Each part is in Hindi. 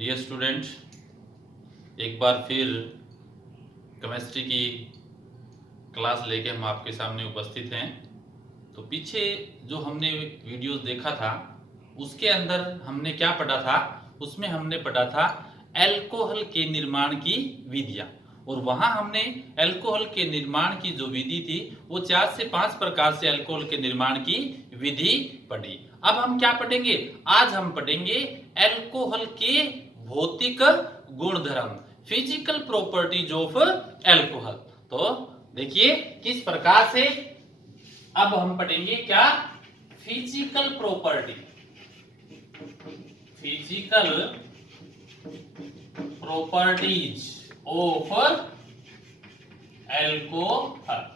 डियर स्टूडेंट, एक बार फिर केमिस्ट्री की क्लास लेके हम आपके सामने उपस्थित हैं। तो पीछे जो हमने वीडियोस देखा था उसके अंदर हमने क्या पढ़ा था? उसमें हमने पढ़ा था अल्कोहल के निर्माण की विधियां, और वहां हमने अल्कोहल के निर्माण की जो विधि थी वो 4 से 5 प्रकार से अल्कोहल के निर्माण की विधि पढ़ी। अब हम क्या पढ़ेंगे? आज हम पढ़ेंगे अल्कोहल के भौतिक गुणधर्म, फिजिकल प्रॉपर्टीज ऑफ अल्कोहल। तो देखिए किस प्रकार से अब हम पढ़ेंगे क्या? Physical property, physical properties of alcohol.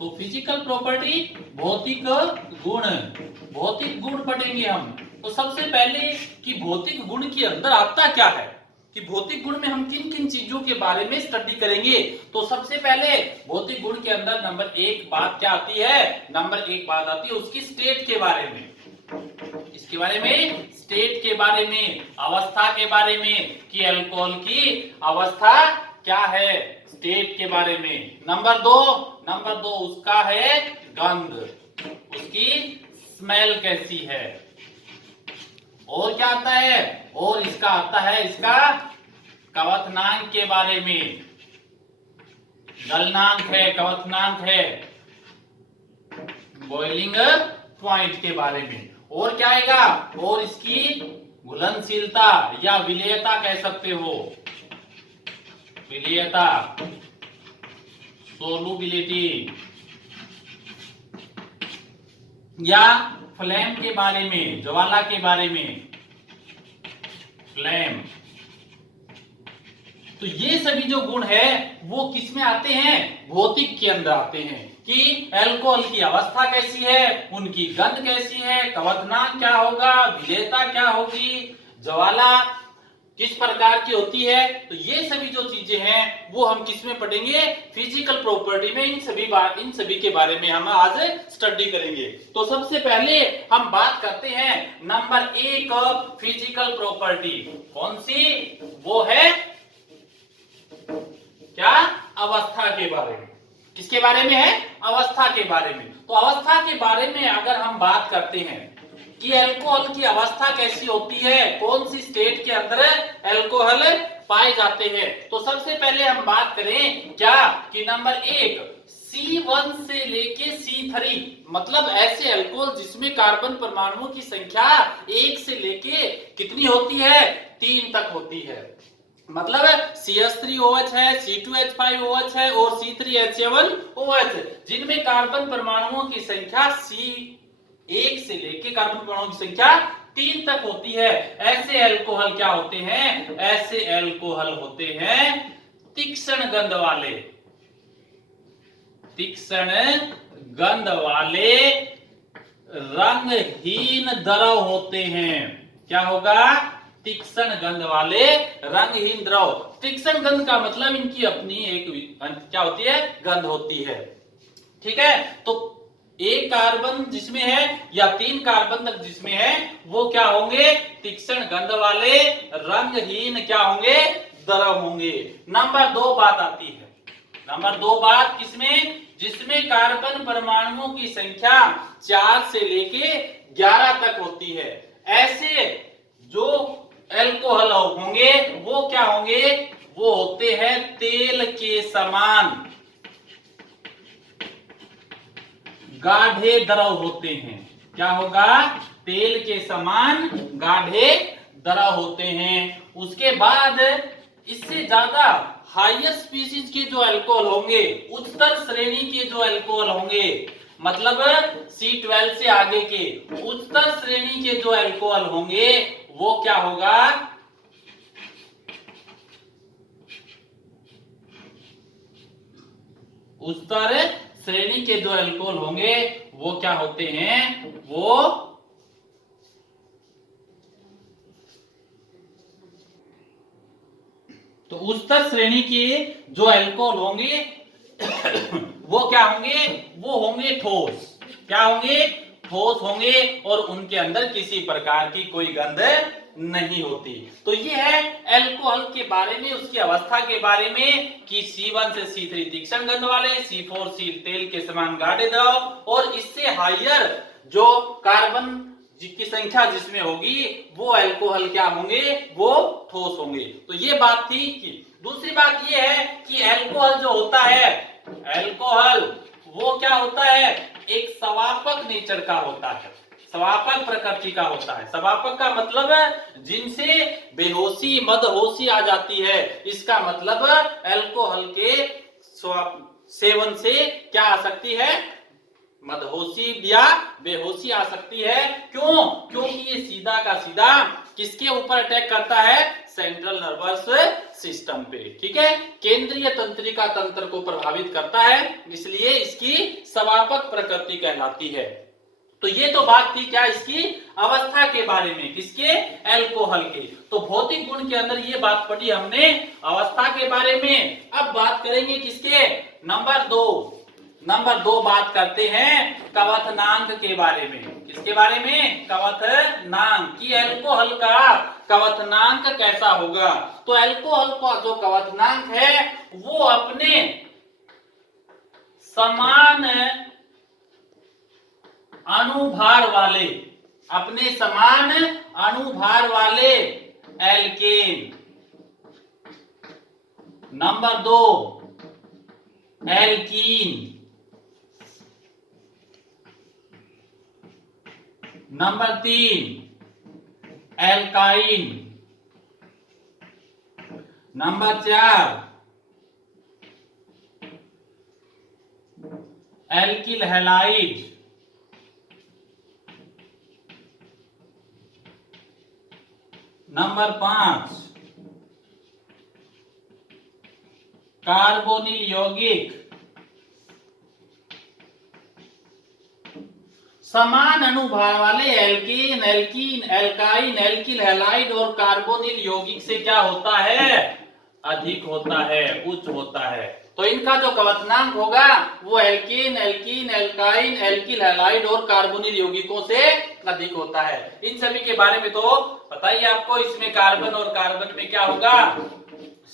तो फिजिकल प्रॉपर्टी भौतिक गुण, भौतिक गुण पढ़ेंगे हम। तो सबसे पहले कि भौतिक गुण के अंदर आता क्या है, कि भौतिक गुण में हम किन किन चीजों के बारे में स्टडी करेंगे। तो सबसे पहले भौतिक गुण के अंदर नंबर 1 बात क्या आती है? नंबर 1 बात आती है उसकी स्टेट के बारे में, इसके बारे में, स्टेट के बारे में, अवस्था के बारे में, कि अल्कोहल की अवस्था क्या है, स्टेट के बारे में। नंबर दो उसका है गंध, उसकी स्मेल कैसी है। और क्या आता है? और इसका आता है इसका कवथनांक के बारे में, गलनांक है, कवथनांक है, बॉइलिंग पॉइंट के बारे में। और क्या आएगा? और इसकी घुलनशीलता या विलेयता कह सकते हो, विलेयता, सोलुबिलिटी, या फ्लेम के बारे में, ज्वाला के बारे में, फ्लेम। तो ये सभी जो गुण है वो किस में आते हैं? भौतिक के अंदर आते हैं, कि अल्कोहल की अवस्था कैसी है, उनकी गंध कैसी है, कवथनांक क्या होगा, विलेयता क्या होगी, ज्वाला किस प्रकार की होती है। तो ये सभी जो चीजें हैं वो हम किस में पढ़ेंगे? फिजिकल प्रॉपर्टी में। इन सभी के बारे में हम आज स्टडी करेंगे। तो सबसे पहले हम बात करते हैं नंबर 1 फिजिकल प्रॉपर्टी। कौन सी? वो है क्या? अवस्था के बारे में। किसके बारे में है? अवस्था के बारे में। तो अवस्था के बारे में अगर हम बात करते हैं कि अल्कोहल की अवस्था कैसी होती है, कौन सी स्टेट के अंदर अल्कोहल पाए जाते हैं, तो सबसे पहले हम बात करें क्या, कि नंबर 1 C1 से लेके C3, मतलब ऐसे अल्कोहल जिसमें कार्बन परमाणुओं की संख्या 1 से लेके कितनी होती है? 3 तक होती है। मतलब CH3OH है, C2H5OH है और C3H7OH, जिनमें कार्बन परमाणुओं की संख्या C1 से लेके कार्बन परमाणुओं की संख्या 3 तक होती है। ऐसे अल्कोहल क्या होते हैं? ऐसे अल्कोहल होते हैं तीक्ष्ण गंध वाले, तीक्ष्ण गंध वाले, रंगहीन द्रव होते हैं। क्या होगा? तीक्ष्ण गंध वाले, रंगहीन द्रव। तीक्ष्ण गंध का मतलब इनकी अपनी एक क्या होती है? गंध होती है। ठीक है, तो एक कार्बन जिसमें है या 3 कार्बन तक जिसमें है वो क्या होंगे? तीक्ष्ण गंध वाले, रंगहीन क्या होंगे? द्रव होंगे। नंबर 2 बात आती है, नंबर 2 बात किसमें? जिसमें कार्बन परमाणुओं की संख्या 4 से लेके 11 तक होती है। ऐसे जो अल्कोहल होंगे वो क्या होंगे? वो होते हैं तेल के समान गाढ़े द्रव होते हैं। क्या होगा? तेल के समान गाढ़े द्रव होते हैं। उसके बाद इससे ज्यादा हायर स्पीशीज के जो अल्कोहल होंगे, उच्चतर श्रेणी के जो अल्कोहल होंगे, मतलब C12 से आगे के उच्चतर श्रेणी के जो अल्कोहल होंगे वो क्या होगा? उच्चतर श्रेणी के जो अल्कोहल होंगे वो क्या होते हैं? वो तो उच्चतर श्रेणी के जो अल्कोहल होंगे वो क्या होंगे? वो होंगे ठोस। क्या होंगे? ठोस होंगे, और उनके अंदर किसी प्रकार की कोई गंध नहीं होती। तो ये है अल्कोहल के बारे में, उसकी अवस्था के बारे में कि C1 से C3 तीक्ष्ण गंध वाले, C4 C तेल के समान गाढ़े द्रव और इससे हायर जो कार्बन की संख्या जिसमें होगी वो अल्कोहल क्या होंगे, वो ठोस होंगे। तो ये बात थी। कि दूसरी बात ये है कि अल्कोहल जो होता है, अल्कोहल वो क्या होता है, एक सवापक नेचर का होता है, सवापक प्रकृति का होता है। सवापक का मतलब है जिनसे बेहोशी मदहोशी आ जाती है। इसका मतलब अल्कोहल के सेवन से क्या आ सकती है, मदहोशी या बेहोशी आ सकती है। क्यों? क्योंकि ये सीधा का सीधा किसके ऊपर अटैक करता है, सेंट्रल नर्वस सिस्टम पे, ठीक है, केंद्रीय तंत्रिका तंत्र को प्रभावित करता है, इसलिए इसकी सवापक प्रकृति कहलाती है। तो ये तो बात थी क्या, इसकी अवस्था के बारे में, किसके, अल्कोहल के। तो भौतिक गुण के अंदर ये बात पढ़ी हमने अवस्था के बारे में। अब बात करेंगे किसके, नंबर दो बात करते हैं कवथनांक के बारे में। किसके बारे में, कवथनांक, कि अल्कोहल का कवथनांक कैसा होगा। तो अल्कोहल का जो कवथनांक है वो अपने समान अणुभार वाले, अपने समान अणुभार वाले alkane, number 2 alkene, number 3 alkyne, number 4 alkyl halide, number 5 carbonyl यौगिक। समान अणुभार वाले alkane, alkene, alkyne, alkyl halide और कार्बोनिल यौगिक से क्या होता है, अधिक होता है, उच्च होता है। तो इनका जो कवथनांक होगा वो alkane, alkene, alkyne, alkyl halide और कार्बोनिल यौगिकों से अधिक होता है। इन सभी के बारे में तो पता ही आपको। इसमें कार्बन और कार्बन में क्या होगा,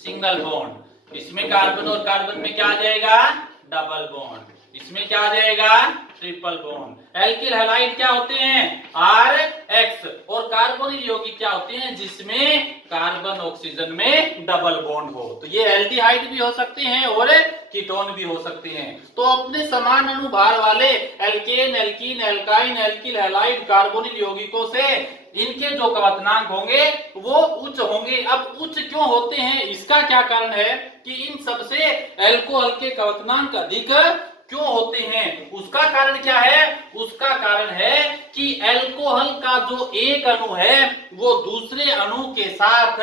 सिंगल बॉन्ड। इसमें कार्बन और कार्बन में क्या आ जाएगा, डबल बॉन्ड। इसमें क्या आ जाएगा, ट्रिपल बॉन्ड। एल्किल हैलाइड क्या होते हैं, RH, और कार्बोनिल यौगिक क्या होते हैं, जिसमें कार्बन ऑक्सीजन में डबल बॉन्ड हो। तो ये एल्डिहाइड भी हो सकते हैं और कीटोन भी हो सकते हैं। तो अपने समान अणुभार वाले alkane, alkene, alkyne, alkyl halide, carbonyl यौगिकों से इनके जो कवथनांक होंगे वो उच्च होंगे। अब उच्च क्यों होते हैं, इसका क्या कारण है कि इन सबसे अल्कोहल के कवथनांक अधिक क्यों होते हैं, उसका कारण क्या है, उसका कारण है कि अल्कोहल का जो एक अणु है वो दूसरे अणु के साथ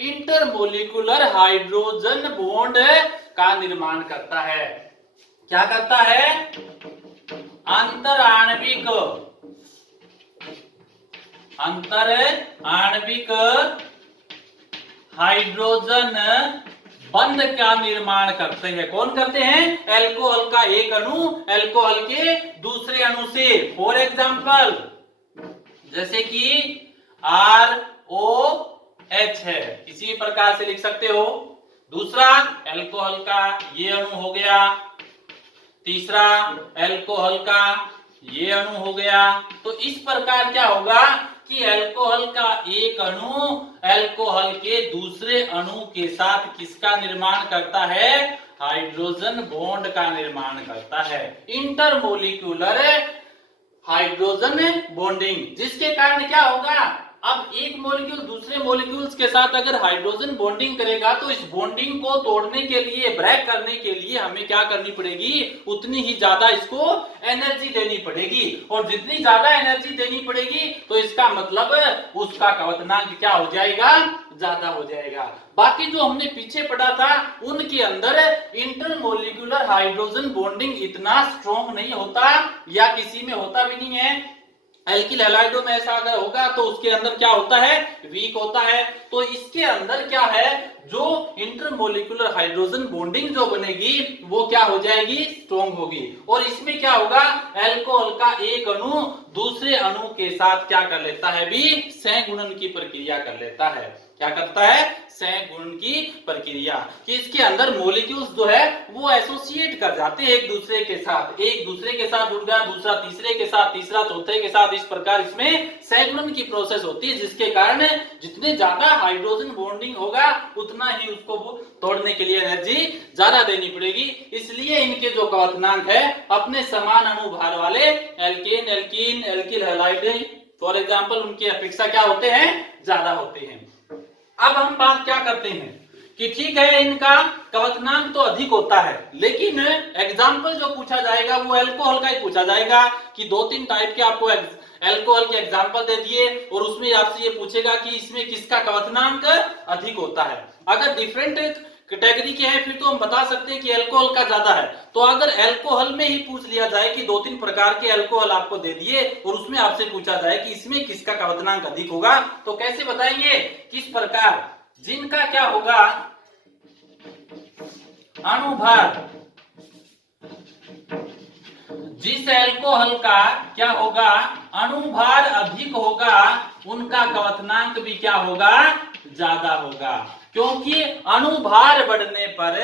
इंटरमोलिकुलर हाइड्रोजन बॉन्ड का निर्माण करता है। क्या करता है, अंतर आणविक हाइड्रोजन बंध का निर्माण करते हैं। कौन करते हैं, अल्कोहल का एक अणु अल्कोहल के दूसरे अणु से। फॉर एग्जाम्पल जैसे कि ROH है, इसी प्रकार से लिख सकते हो। दूसरा अल्कोहल का ये अणु हो गया, तीसरा अल्कोहल का ये अणु हो गया। तो इस प्रकार क्या होगा कि अल्कोहल का एक अणु अल्कोहल के दूसरे अणु के साथ किसका निर्माण करता है, हाइड्रोजन बॉन्ड का निर्माण करता है, इंटरमोलिक्यूलर हाइड्रोजन बॉन्डिंग। जिसके कारण क्या होगा, अब एक मॉलिक्यूल दूसरे मॉलिक्यूल्स के साथ अगर हाइड्रोजन बॉन्डिंग करेगा तो इस बॉन्डिंग को तोड़ने के लिए, ब्रेक करने के लिए हमें क्या करनी पड़ेगी, उतनी ही ज्यादा इसको एनर्जी देनी पड़ेगी। और जितनी ज्यादा एनर्जी देनी पड़ेगी तो इसका मतलब उसका कवथनांक क्या हो जाएगा, ज्यादा हो जाएगा। बाकी जो हमने पीछे पढ़ा था उनके अंदर इंटरमोलिक्यूलर हाइड्रोजन बॉन्डिंग इतना स्ट्रॉन्ग नहीं होता या किसी में होता भी नहीं है। एल्किल हैलाइडो में ऐसा अगर होगा तो उसके अंदर क्या होता है, वीक होता है। तो इसके अंदर क्या है, जो इंटरमोलिकुलर हाइड्रोजन बॉन्डिंग जो बनेगी वो क्या हो जाएगी, स्ट्रॉन्ग होगी। और इसमें क्या होगा, अल्कोहल का एक अणु दूसरे अणु के साथ क्या कर लेता है भी, सहगुणन की प्रक्रिया कर लेता है। क्या करता है, सहगुणन की प्रक्रिया, कि इसके अंदर मॉलिक्यूल्स जो है वो एसोसिएट कर जाते हैं एक दूसरे के साथ, एक दूसरे के साथ जुड़ गया, दूसरा तीसरे के साथ, तीसरा चौथे के साथ, इस प्रकार इसमें सहगुणन की प्रोसेस होती है, जिसके कारण जितने ज्यादा हाइड्रोजन बॉन्डिंग होगा उतना ही उसको तोड़ने के लिए एनर्जी ज्यादा देनी पड़ेगी। इसलिए इनके जो क्वथनांक है अपने समान अणुभार वाले alkane, alkene, alkyl halide for example उनकी अपेक्षा क्या होते हैं, ज्यादा होते हैं। अब हम बात क्या करते हैं कि ठीक है इनका क्वथनांक तो अधिक होता है, लेकिन एग्जाम्पल जो पूछा जाएगा वो अल्कोहल का ही पूछा जाएगा कि 2-3 टाइप के आपको अल्कोहल के एग्जाम्पल दे दिए और उसमें आपसे ये पूछेगा कि इसमें किसका क्वथनांक अधिक होता है। अगर डिफरेंट कैटेगरी के हैं फिर तो हम बता सकते हैं कि अल्कोहल का ज्यादा है। तो अगर अल्कोहल में ही पूछ लिया जाए कि 2-3 प्रकार के अल्कोहल आपको दे दिए और उसमें आपसे पूछा जाए कि इसमें किसका क्वथनांक अधिक होगा, तो कैसे बताएंगे, किस प्रकार, जिनका क्या होगा अणुभार, जिस अल्कोहल का क्या होगा अणुभार अधिक होगा उनका क्वथनांक भी क्या होगा, ज्यादा होगा, क्योंकि अणुभार बढ़ने पर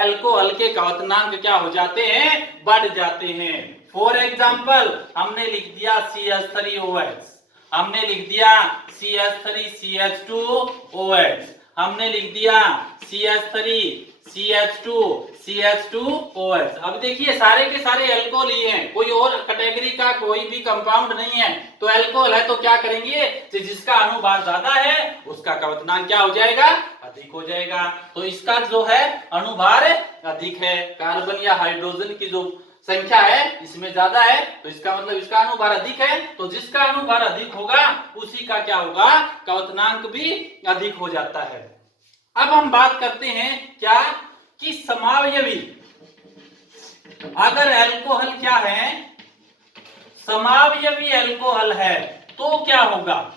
अल्कोहल के क्वथनांक क्या हो जाते हैं, बढ़ जाते हैं। फॉर एग्जांपल हमने लिख दिया CH3OH, हमने लिख दिया CH3CH2OH, हमने लिख दिया CH3CH2CH2OH। अब देखिए सारे के सारे अल्कोहल ही हैं, कोई और कैटेगरी का कोई भी कंपाउंड नहीं है, तो अल्कोहल है तो क्या करेंगे, जिसका अणुभार ज्यादा है उसका क्वथनांक क्या हो जाएगा, अधिक हो जाएगा। तो इसका जो है अणुभार अधिक है, कार्बन या हाइड्रोजन की जो संख्या है इसमें ज्यादा है, तो इसका मतलब इसका अणुभार अधिक है, तो जिसका अणुभार अधिक होगा उसी का क्या होगा, क्वथनांक भी अधिक हो जाता है। अब हम बात करते हैं क्या कि समावयवी, अगर अल्कोहल क्या है, समावयवी अल्कोहल है तो क्या होगा,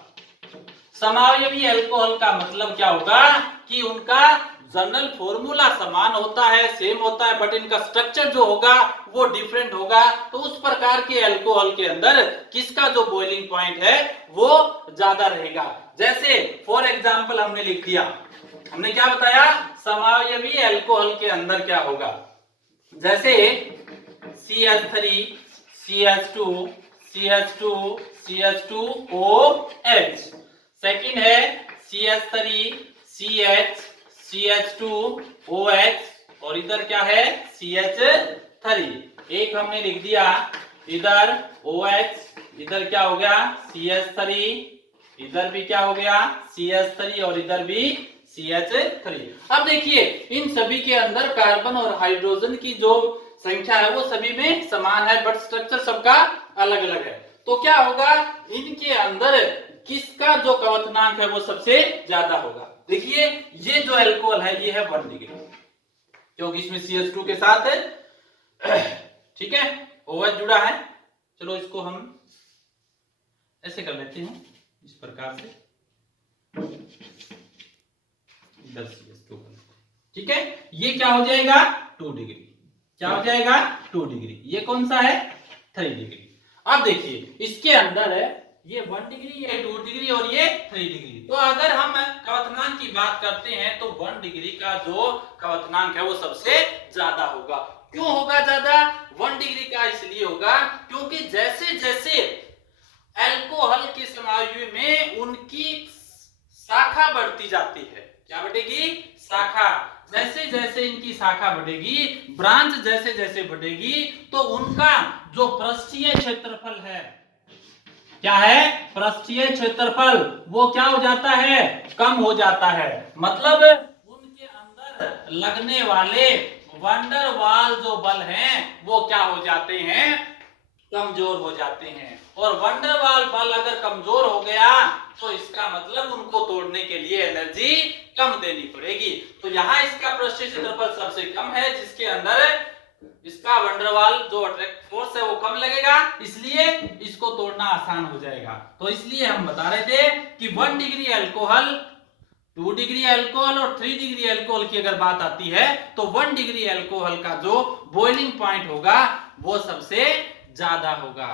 समावयवी अल्कोहल का मतलब क्या होगा कि उनका जनरल फॉर्मूला समान होता है, सेम होता है, बट इनका स्ट्रक्चर जो होगा वो डिफरेंट होगा। तो उस प्रकार के अल्कोहल के अंदर किसका जो बॉइलिंग पॉइंट है वो ज्यादा रहेगा। जैसे फॉर एग्जांपल हमने लिख दिया, हमने क्या बताया, समावयवी अल्कोहल के अंदर क्या होगा, जैसे CH3 CH2 CH2 CH2OH, second है CH3 CH CH2OH और इधर क्या है CH3, एक हमने लिख दिया इधर OH, इधर क्या हो गया CH3, इधर भी क्या हो गया CH3 और इधर भी CH3। अब देखिए इन सभी के अंदर कार्बन और हाइड्रोजन की जो संख्या है वो सभी में समान है, बट स्ट्रक्चर सबका अलग अलग है। तो क्या होगा, इनके अंदर किसका जो क्वथनांक है वो सबसे ज्यादा होगा। देखिए ये जो अल्कोहल है ये है 1 डिग्री, क्योंकि इसमें CH2 के साथ है, ठीक है, OH जुड़ा है। चलो इसको हम ऐसे कर लेते हैं, इस प्रकार से इधर CH2, ठीक है, ये क्या हो जाएगा 2 डिग्री, क्या हो जाएगा 2 डिग्री, ये कौन सा है 3 डिग्री। अब देखिए इसके अंदर है ये 1 डिग्री, ये 2 डिग्री और ये 3 डिग्री। तो अगर हम क्वथनांक की बात करते हैं तो 1 डिग्री का जो क्वथनांक है वो सबसे ज्यादा होगा। क्यों होगा ज्यादा, 1 डिग्री का इसलिए होगा क्योंकि जैसे जैसे अल्कोहल के समावयवी में उनकी शाखा बढ़ती जाती है, क्या बढ़ेगी, शाखा, जैसे जैसे इनकी शाखा बढ़ेगी, ब्रांच जैसे जैसे बढ़ेगी, तो उनका जो पृष्ठीय क्षेत्रफल है, क्या है, पृष्ठीय क्षेत्रफल, वो क्या हो जाता है, कम हो जाता है। मतलब उनके अंदर लगने वाले वंडर वाल जो बल हैं वो क्या हो जाते हैं, कमजोर हो जाते हैं। और वंडर वाल बल अगर कमजोर हो गया तो इसका मतलब उनको तोड़ने के लिए एनर्जी कम देनी पड़ेगी। तो यहाँ इसका पृष्ठीय क्षेत्रफल सबसे कम है, जिसके अंदर इसका वंडरवाल जो अट्रैक्ट फोर्स है वो कम लगेगा, इसलिए इसको तोड़ना आसान हो जाएगा। तो इसलिए हम बता रहे थे कि 1 डिग्री अल्कोहल, 2 डिग्री अल्कोहल और 3 डिग्री अल्कोहल की अगर बात आती है तो 1 डिग्री अल्कोहल का जो बॉइलिंग पॉइंट होगा वो सबसे ज्यादा होगा।